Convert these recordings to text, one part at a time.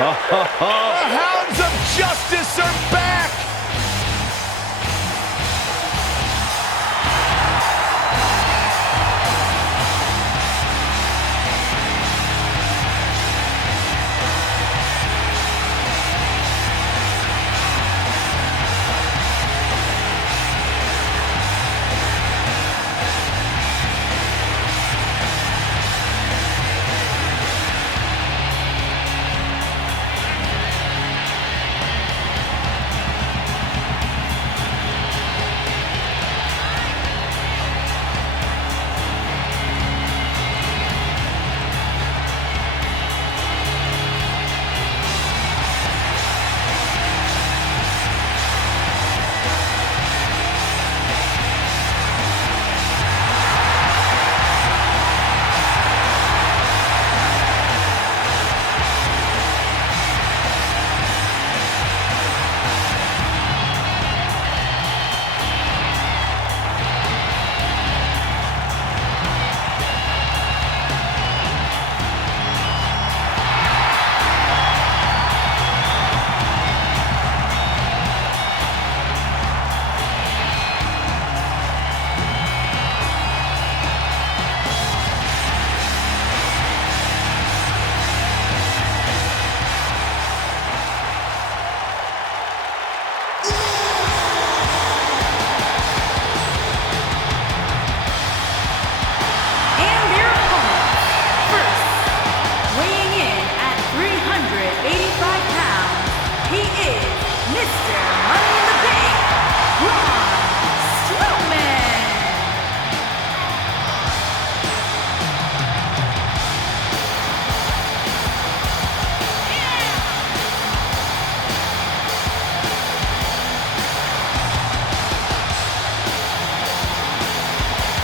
The hounds of justice are back!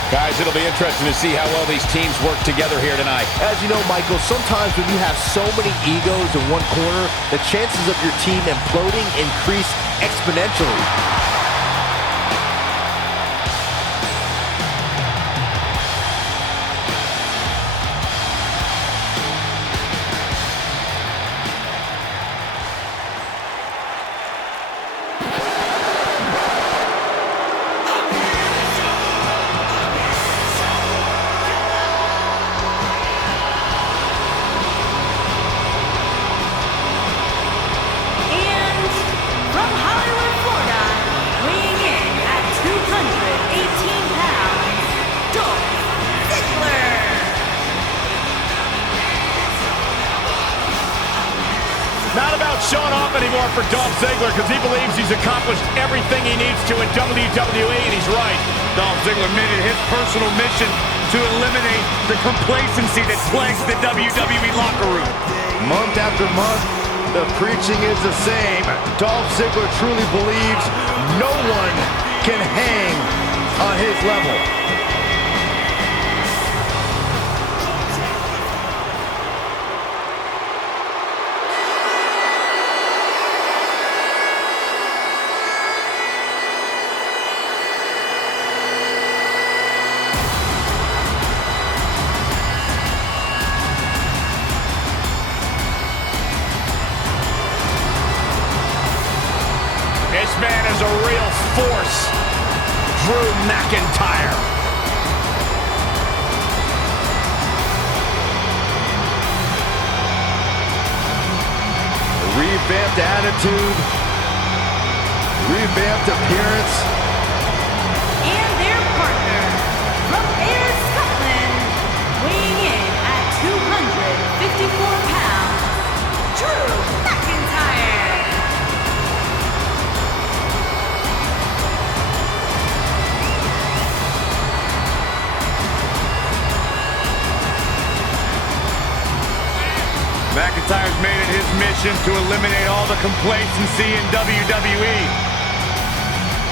Guys, it'll be interesting to see how well these teams work together here tonight. As you know, Michael, sometimes when you have so many egos in one corner, the chances of your team imploding increase exponentially. Not about showing off anymore for Dolph Ziggler because he believes he's accomplished everything he needs to in WWE, and he's right. Dolph Ziggler made it his personal mission to eliminate the complacency that plagues the WWE locker room. Month after month, the preaching is the same. Dolph Ziggler truly believes no one can hang on his level. This man is a real force, Drew McINTYre. Revamped attitude, revamped appearance. And their partner, from Ayr, Scotland, weighing in at 254 pounds, Drew McINTYre. McINTYRE's made it his mission to eliminate all the complacency in WWE.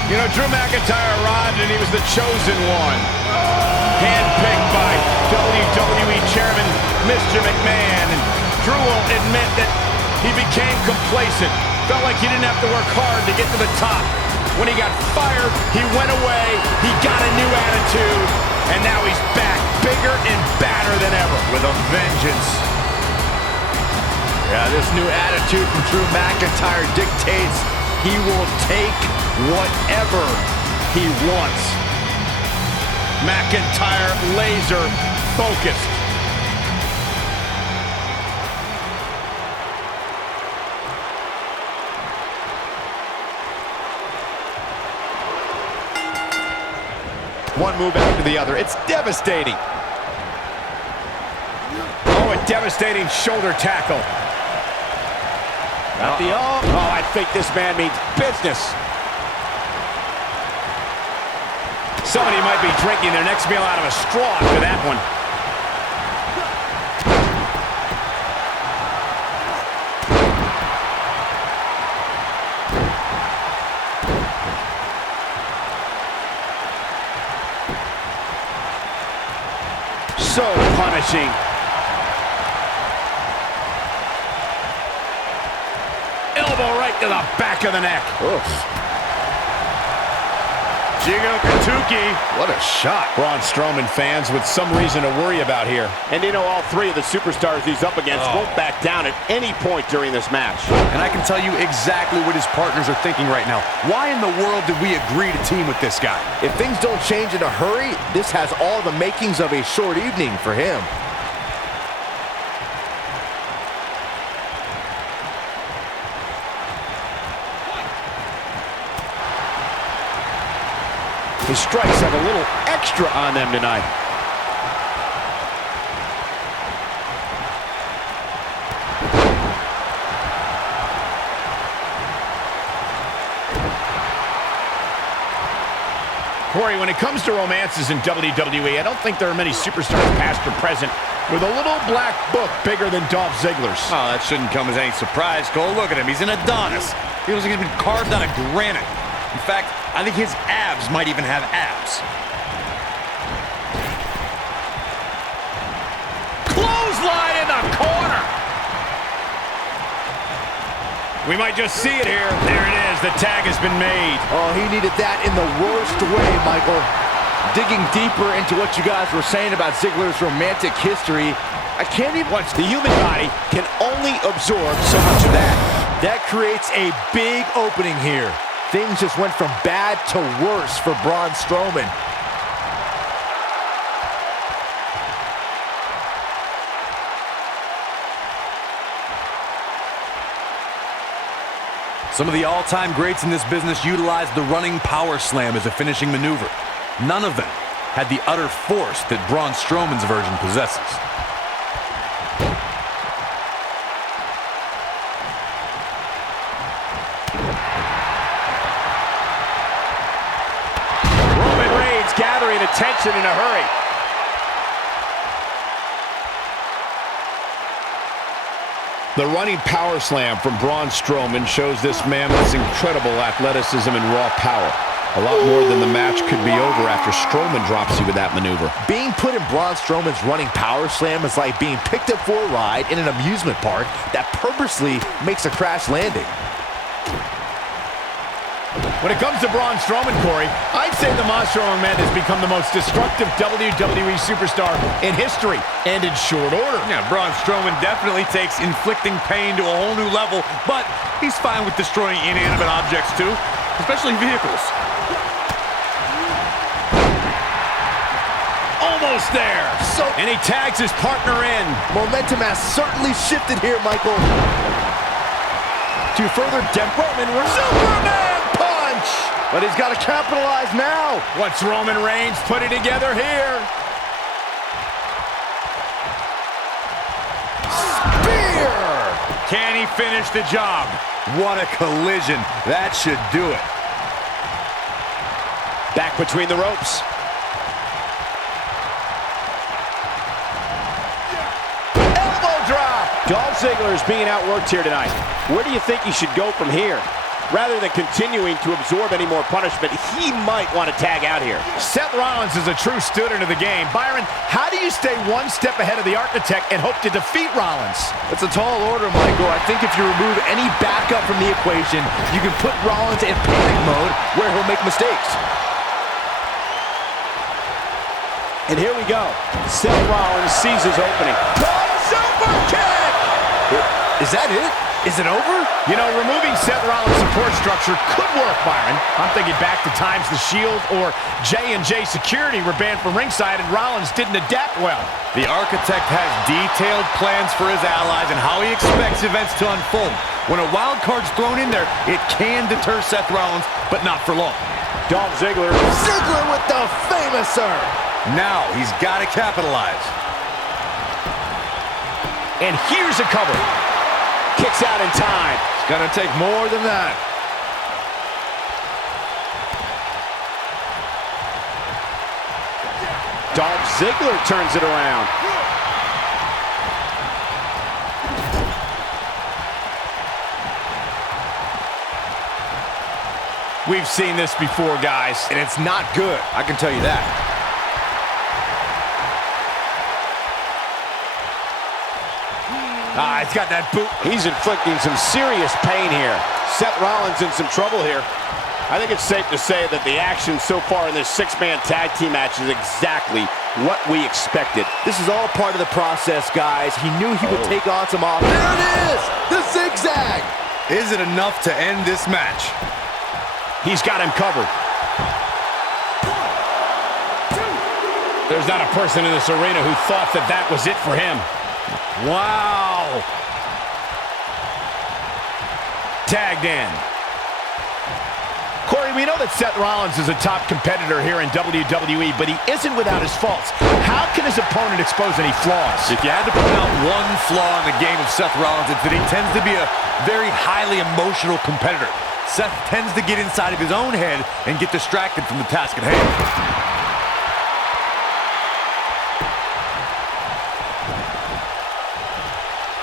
You know, Drew McINTYre arrived and he was the chosen one. Handpicked by WWE Chairman Mr. McMahon. And Drew will admit that he became complacent. Felt like he didn't have to work hard to get to the top. When he got fired, he went away, he got a new attitude, and now he's back, bigger and badder than ever. With a vengeance. Yeah, this new attitude from Drew McINTYre dictates he will take whatever he wants. McINTYre laser focused. One move after the other. It's devastating. Oh, a devastating shoulder tackle. At the Oh, I think this man means business. Somebody might be drinking their next meal out of a straw after that one. So punishing. Elbow right to the back of the neck. Gigabituki. What a shot. Braun Strowman fans with some reason to worry about here. And you know all three of the superstars he's up against won't back down at any point during this match. And I can tell you exactly what his partners are thinking right now. Why in the world did we agree to team with this guy? If things don't change in a hurry, this has all the makings of a short evening for him. His strikes have a little extra on them tonight. Corey, when it comes to romances in WWE, I don't think there are many superstars past or present with a little black book bigger than Dolph Ziggler's. Oh, that shouldn't come as any surprise, Cole. Look at him. He's an Adonis. He looks like he's been carved out of granite. In fact, I think his abs might even have abs. Clothesline in the corner. We might just see it here. There it is. The tag has been made. Oh, he needed that in the worst way, Michael. Digging deeper into what you guys were saying about Ziggler's romantic history, I can't even... The human body can only absorb so much of that. That creates a big opening here. Things just went from bad to worse for Braun Strowman. Some of the all-time greats in this business utilized the running power slam as a finishing maneuver. None of them had the utter force that Braun Strowman's version possesses. Gathering attention in a hurry. The running power slam from Braun Strowman shows this mammoth's incredible athleticism and raw power. A lot more than the match could be over after Strowman drops you with that maneuver. Being put in Braun Strowman's running power slam is like being picked up for a ride in an amusement park that purposely makes a crash landing. When it comes to Braun Strowman, Corey, I'd say the Monster Among Men has become the most destructive WWE superstar in history, and in short order. Yeah, Braun Strowman definitely takes inflicting pain to a whole new level, but he's fine with destroying inanimate objects too, especially vehicles. Almost there. And he tags his partner in. Momentum has certainly shifted here, Michael. To further Roman Reigns. Superman punch! But he's got to capitalize now. What's Roman Reigns putting together here? Spear! Can he finish the job? What a collision. That should do it. Back between the ropes. Elbow drop! Dolph Ziggler is being outworked here tonight. Where do you think he should go from here? Rather than continuing to absorb any more punishment, he might want to tag out here. Seth Rollins is a true student of the game. Byron, how do you stay one step ahead of the Architect and hope to defeat Rollins? It's a tall order, Michael. I think if you remove any backup from the equation, you can put Rollins in panic mode where he'll make mistakes. And here we go. Seth Rollins sees his opening. Oh, super kick! Is that it? Is it over? You know, removing Seth Rollins' support structure could work, Byron. I'm thinking back to times the Shield or J&J Security were banned from ringside and Rollins didn't adapt well. The Architect has detailed plans for his allies and how he expects events to unfold. When a wild card's thrown in there, it can deter Seth Rollins, but not for long. Dolph Ziggler. Ziggler with the famouser. Now he's got to capitalize. And here's a cover. Kicks out in time. It's gonna take more than that. Dolph Ziggler turns it around. We've seen this before, guys, And it's not good, I can tell you that. he's got that boot. He's inflicting some serious pain here. Seth Rollins in some trouble here. I think it's safe to say that the action so far in this six-man tag team match is exactly what we expected. This is all part of the process, guys. He knew he would take on some offense. There it is! The zigzag! Is it enough to end this match? He's got him covered. There's not a person in this arena who thought that that was it for him. Wow. Tagged in. Corey, we know that Seth Rollins is a top competitor here in WWE, but he isn't without his faults. How can his opponent expose any flaws? If you had to point out one flaw in the game of Seth Rollins, it's that he tends to be a very highly emotional competitor. Seth tends to get inside of his own head and get distracted from the task at hand.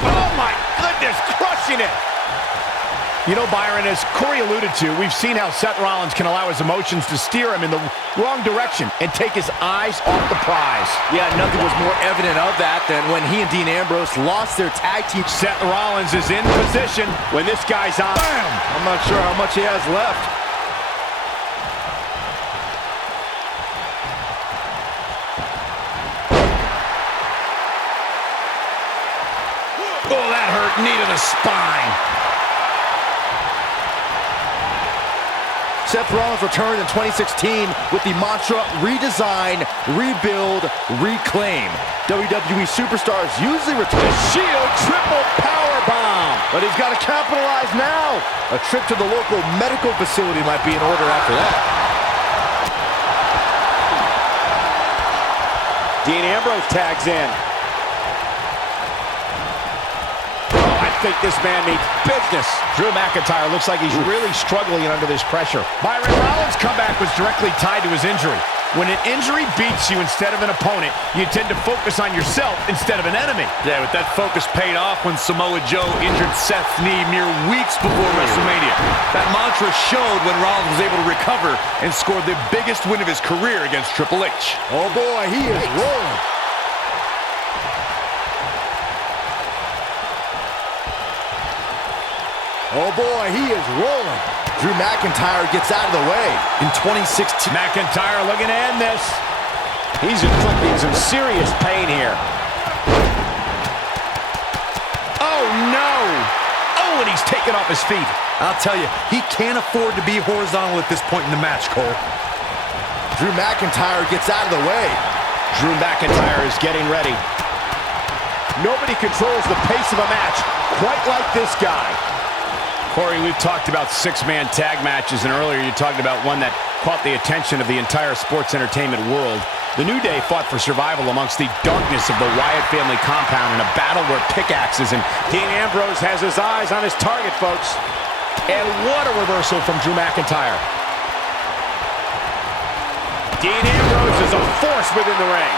Oh my goodness, crushing it! You know, Byron, as Corey alluded to, we've seen how Seth Rollins can allow his emotions to steer him in the wrong direction and take his eyes off the prize. Yeah, nothing was more evident of that than when he and Dean Ambrose lost their tag team. Seth Rollins is in position. When this guy's on. Bam! I'm not sure how much he has left. Oh, that hurt. Knee to the spine. Seth Rollins returned in 2016 with the mantra, redesign, rebuild, reclaim. WWE superstars usually return. The Shield triple power bomb. But he's got to capitalize now. A trip to the local medical facility might be in order after that. Dean Ambrose tags in. I think this man means business. Drew McINTYre looks like he's really struggling under this pressure. Byron, Rollins' comeback was directly tied to his injury. When an injury beats you instead of an opponent, you tend to focus on yourself instead of an enemy. Yeah, with that focus paid off when Samoa Joe injured Seth's knee mere weeks before WrestleMania. That mantra showed when Rollins was able to recover and score the biggest win of his career against Triple H. Oh boy, he is rolling. Oh boy, he is rolling. Drew McINTYre gets out of the way. In 2016, McINTYre looking to end this. He's inflicting some serious pain here. Oh no! Oh, and he's taken off his feet. I'll tell you, he can't afford to be horizontal at this point in the match, Cole. Drew McINTYre gets out of the way. Drew McINTYre is getting ready. Nobody controls the pace of a match quite like this guy. Corey, we've talked about six-man tag matches, and earlier you talked about one that caught the attention of the entire sports entertainment world. The New Day fought for survival amongst the darkness of the Wyatt family compound in a battle where pickaxes and Dean Ambrose has his eyes on his target, folks. And what a reversal from Drew McINTYre. Dean Ambrose is a force within the ring.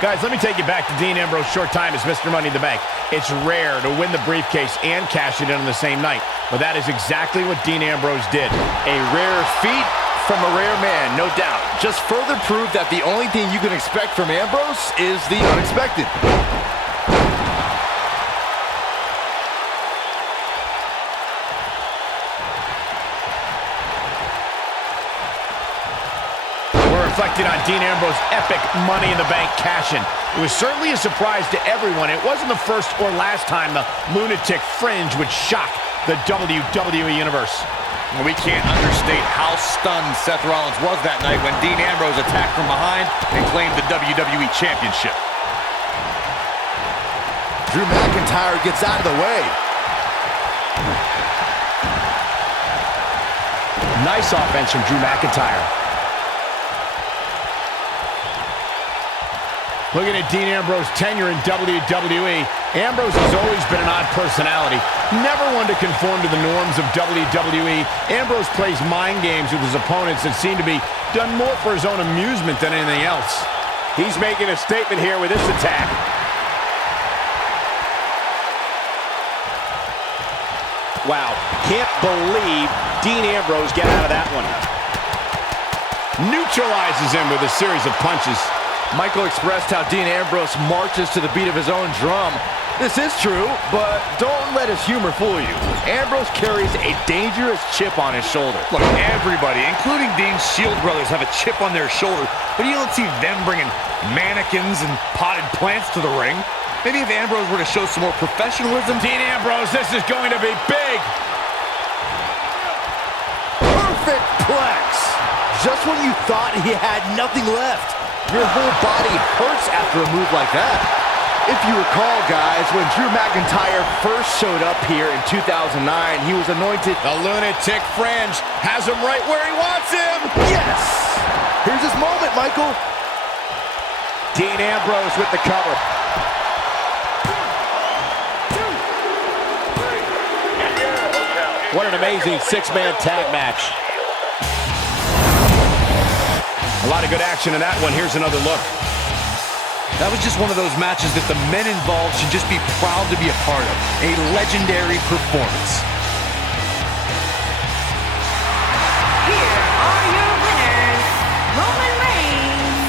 Guys, let me take you back to Dean Ambrose's short time as Mr. Money in the Bank. It's rare to win the briefcase and cash it in on the same night, but that is exactly what Dean Ambrose did. A rare feat from a rare man, no doubt. Just further proof that the only thing you can expect from Ambrose is the unexpected. reflecting on Dean Ambrose's epic Money in the Bank cash-in. It was certainly a surprise to everyone. It wasn't the first or last time the lunatic fringe would shock the WWE Universe. We can't understate how stunned Seth Rollins was that night when Dean Ambrose attacked from behind and claimed the WWE Championship. Drew McINTYre gets out of the way. Nice offense from Drew McINTYre. Looking at Dean Ambrose's tenure in WWE, Ambrose has always been an odd personality. Never one to conform to the norms of WWE. Ambrose plays mind games with his opponents that seem to be done more for his own amusement than anything else. He's making a statement here with this attack. Wow, can't believe Dean Ambrose got out of that one. Neutralizes him with a series of punches. Michael expressed how Dean Ambrose marches to the beat of his own drum. This is true, but don't let his humor fool you. Ambrose carries a dangerous chip on his shoulder. Look, everybody, including Dean's Shield brothers, have a chip on their shoulder, but you don't see them bringing mannequins and potted plants to the ring. Maybe if Ambrose were to show some more professionalism. Dean Ambrose, this is going to be big. Perfect plex. Just when you thought he had nothing left. Your whole body hurts after a move like that. If you recall, guys, when Drew McINTYre first showed up here in 2009, he was anointed. The lunatic fringe has him right where he wants him. Yes! Here's his moment, Michael. Dean Ambrose with the cover. What an amazing six-man tag match. A lot of good action in that one. Here's another look. That was just one of those matches that the men involved should just be proud to be a part of. A legendary performance. Here are your winners, Roman Reigns,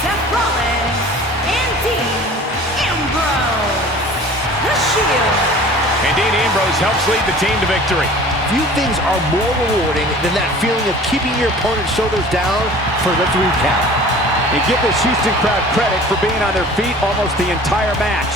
Seth Rollins, and Dean Ambrose. The Shield. And Dean Ambrose helps lead the team to victory. Few things are more rewarding than that feeling of keeping your opponent's shoulders down for the 3 count. And give this Houston crowd credit for being on their feet almost the entire match.